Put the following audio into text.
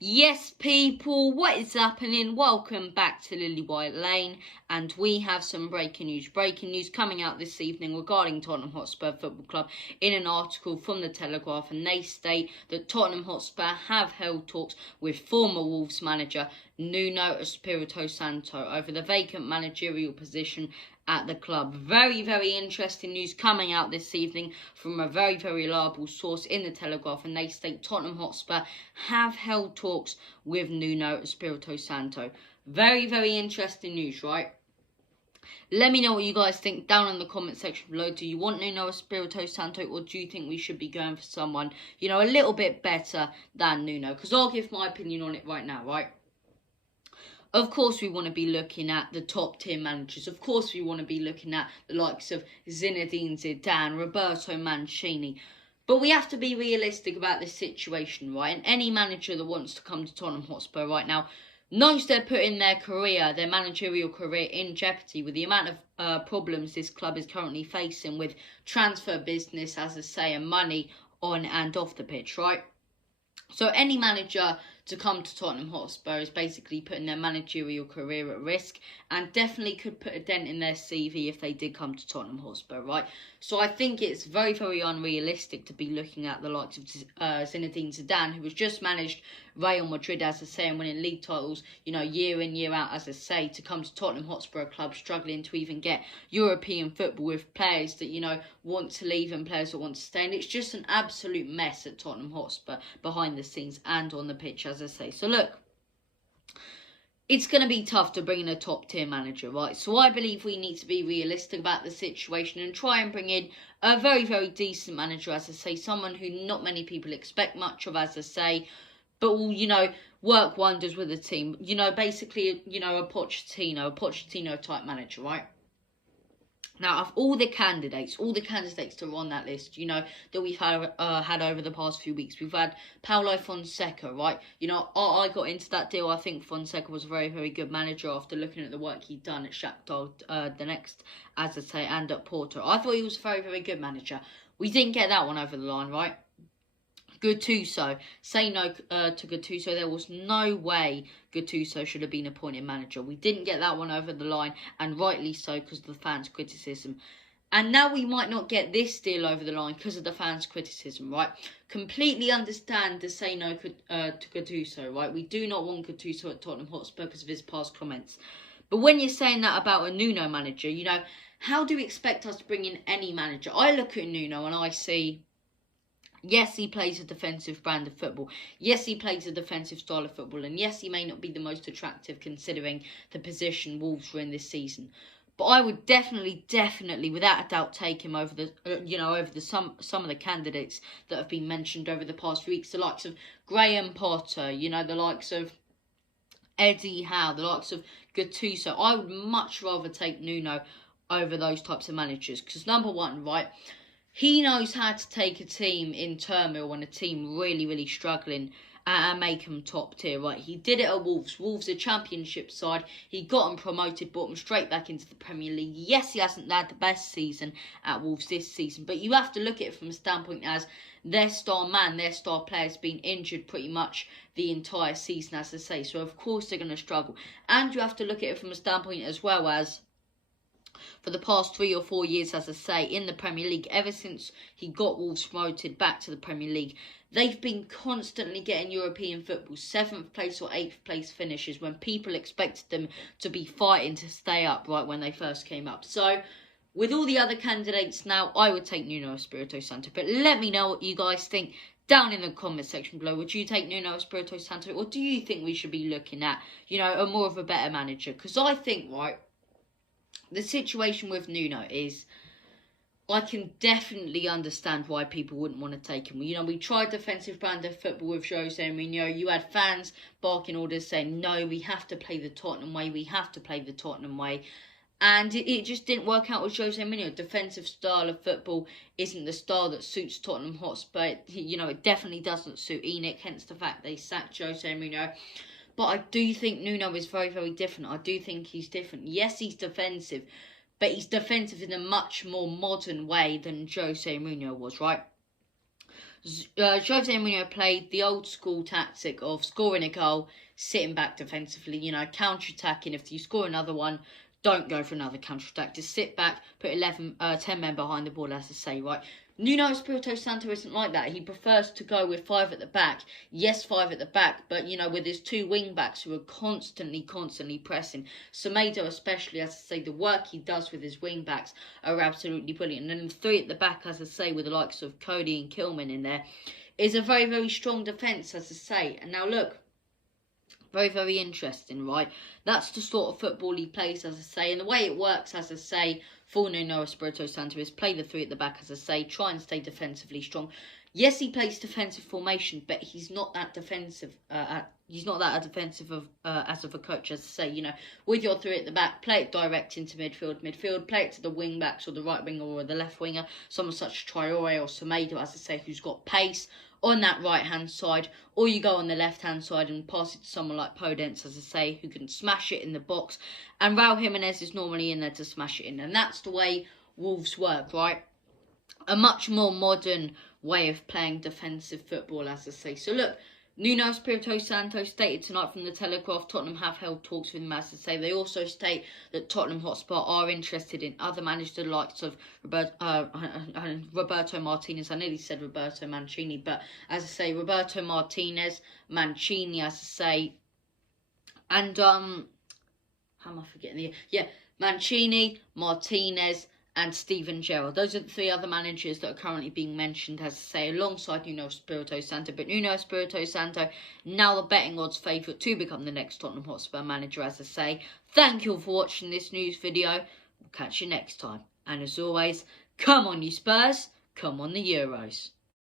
Yes, people, what is happening? Welcome back to Lily White Lane, and we have some breaking news. Breaking news coming out this evening regarding Tottenham Hotspur Football Club in an article from the Telegraph, and they state that Tottenham Hotspur have held talks with former Wolves manager Nuno Espirito Santo over the vacant managerial position at the club. Very, very interesting news coming out this evening from a very, very reliable source in the Telegraph, and they state Tottenham Hotspur have held talks with Nuno Espirito Santo. Very, very interesting news, right? Let me know what you guys think down in the comment section below. Do you want Nuno Espirito Santo, or do you think we should be going for someone, a little bit better than Nuno? Because I'll give my opinion on it right now, right? Of course, we want to be looking at the top tier managers. Of course, we want to be looking at the likes of Zinedine Zidane, Roberto Mancini. But we have to be realistic about this situation, right? And any manager that wants to come to Tottenham Hotspur right now knows they're putting their career, their managerial career, in jeopardy with the amount of problems this club is currently facing with transfer business, as I say, and money on and off the pitch, right? So any manager to come to Tottenham Hotspur is basically putting their managerial career at risk, and definitely could put a dent in their CV if they did come to Tottenham Hotspur, right? So I think it's very, very unrealistic to be looking at the likes of Zinedine Zidane, who has just managed Real Madrid, as I say, and winning league titles, year in, year out, as I say, to come to Tottenham Hotspur, a club struggling to even get European football, with players that, want to leave and players that want to stay. And it's just an absolute mess at Tottenham Hotspur behind the scenes and on the pitch, as I say. So look, it's going to be tough to bring in a top tier manager, right? So I believe we need to be realistic about the situation and try and bring in a very, very decent manager, as I say, someone who not many people expect much of, as I say, but will, work wonders with the team. Basically, a Pochettino type manager, right? Now, of all the candidates that are on that list, that we've had over the past few weeks, we've had Paulo Fonseca, right? I got into that deal. I think Fonseca was a very, very good manager after looking at the work he'd done at Shakhtar Donetsk, as I say, and at Porto. I thought he was a very, very good manager. We didn't get that one over the line, right? Gattuso. Say no to Gattuso. There was no way Gattuso should have been appointed manager. We didn't get that one over the line, and rightly so, because of the fans' criticism. And now we might not get this deal over the line because of the fans' criticism, right? Completely understand to say no to Gattuso, right? We do not want Gattuso at Tottenham Hotspur because of his past comments. But when you're saying that about a Nuno manager, how do we expect us to bring in any manager? I look at Nuno and I see, yes, he plays a defensive brand of football. Yes, he plays a defensive style of football. And yes, he may not be the most attractive considering the position Wolves were in this season. But I would definitely, without a doubt, take him over the some of the candidates that have been mentioned over the past weeks. The likes of Graham Potter, the likes of Eddie Howe, the likes of Gattuso. I would much rather take Nuno over those types of managers. Because number one, right, he knows how to take a team in turmoil and a team really, really struggling and make them top tier, right? He did it at Wolves. Wolves, a championship side. He got them promoted, brought them straight back into the Premier League. Yes, he hasn't had the best season at Wolves this season, but you have to look at it from a standpoint as their star man, their star player has been injured pretty much the entire season, as I say. So, of course, they're going to struggle. And you have to look at it from a standpoint as well as for the past 3 or 4 years, as I say, in the Premier League, ever since he got Wolves promoted back to the Premier League, they've been constantly getting European football 7th place or 8th place finishes when people expected them to be fighting to stay up right when they first came up. So, with all the other candidates now, I would take Nuno Espirito Santo. But let me know what you guys think down in the comment section below. Would you take Nuno Espirito Santo, or do you think we should be looking at, a more of a better manager? Because I think, right, the situation with Nuno is, I can definitely understand why people wouldn't want to take him. We tried defensive brand of football with Jose Mourinho. You had fans barking orders saying, no, we have to play the Tottenham way. We have to play the Tottenham way. And it just didn't work out with Jose Mourinho. Defensive style of football isn't the style that suits Tottenham Hotspur. It definitely doesn't suit Enoch, hence the fact they sacked Jose Mourinho. But I do think Nuno is very, very different. I do think he's different. Yes, he's defensive, but he's defensive in a much more modern way than Jose Mourinho was, right? Jose Mourinho played the old school tactic of scoring a goal, sitting back defensively, counter-attacking. If you score another one, don't go for another counter-attack. Just sit back, put 10 men behind the ball, as I say, right? Nuno Espirito Santo isn't like that. He prefers to go with 5 at the back. Yes, 5 at the back, but, with his 2 wing-backs who are constantly pressing. Semedo especially, as I say, the work he does with his wing-backs are absolutely brilliant. And then 3 at the back, as I say, with the likes of Cody and Kilman in there, is a very, very strong defence, as I say. And now look, very, very interesting, right? That's the sort of football he plays, as I say. And the way it works, as I say, for Nuno Espirito Santo is play the 3 at the back, as I say, try and stay defensively strong. Yes, he plays defensive formation, but he's not that defensive. He's not that defensive as of a coach, as I say. With your 3 at the back, play it direct into midfield, play it to the wing backs or the right winger or the left winger, someone such as Traore or Semedo, as I say, who's got pace on that right hand side, or you go on the left hand side and pass it to someone like Podence, as I say, who can smash it in the box, and Raul Jimenez is normally in there to smash it in, and that's the way Wolves work, right? A much more modern way of playing defensive football, as I say. So look, Nuno Espirito Santo stated tonight from the Telegraph, Tottenham have held talks with him, as I say. They also state that Tottenham Hotspur are interested in other managers, the likes of Roberto Martinez. I nearly said Roberto Mancini, but as I say, Roberto Martinez, Mancini, as I say, and how am I forgetting Mancini, Martinez, and Steven Gerrard. Those are the 3 other managers that are currently being mentioned, as I say, alongside Nuno Espirito Santo. But Nuno Espirito Santo, now the betting odds favourite to become the next Tottenham Hotspur manager, as I say. Thank you all for watching this news video. We'll catch you next time. And as always, come on you Spurs, come on the Euros.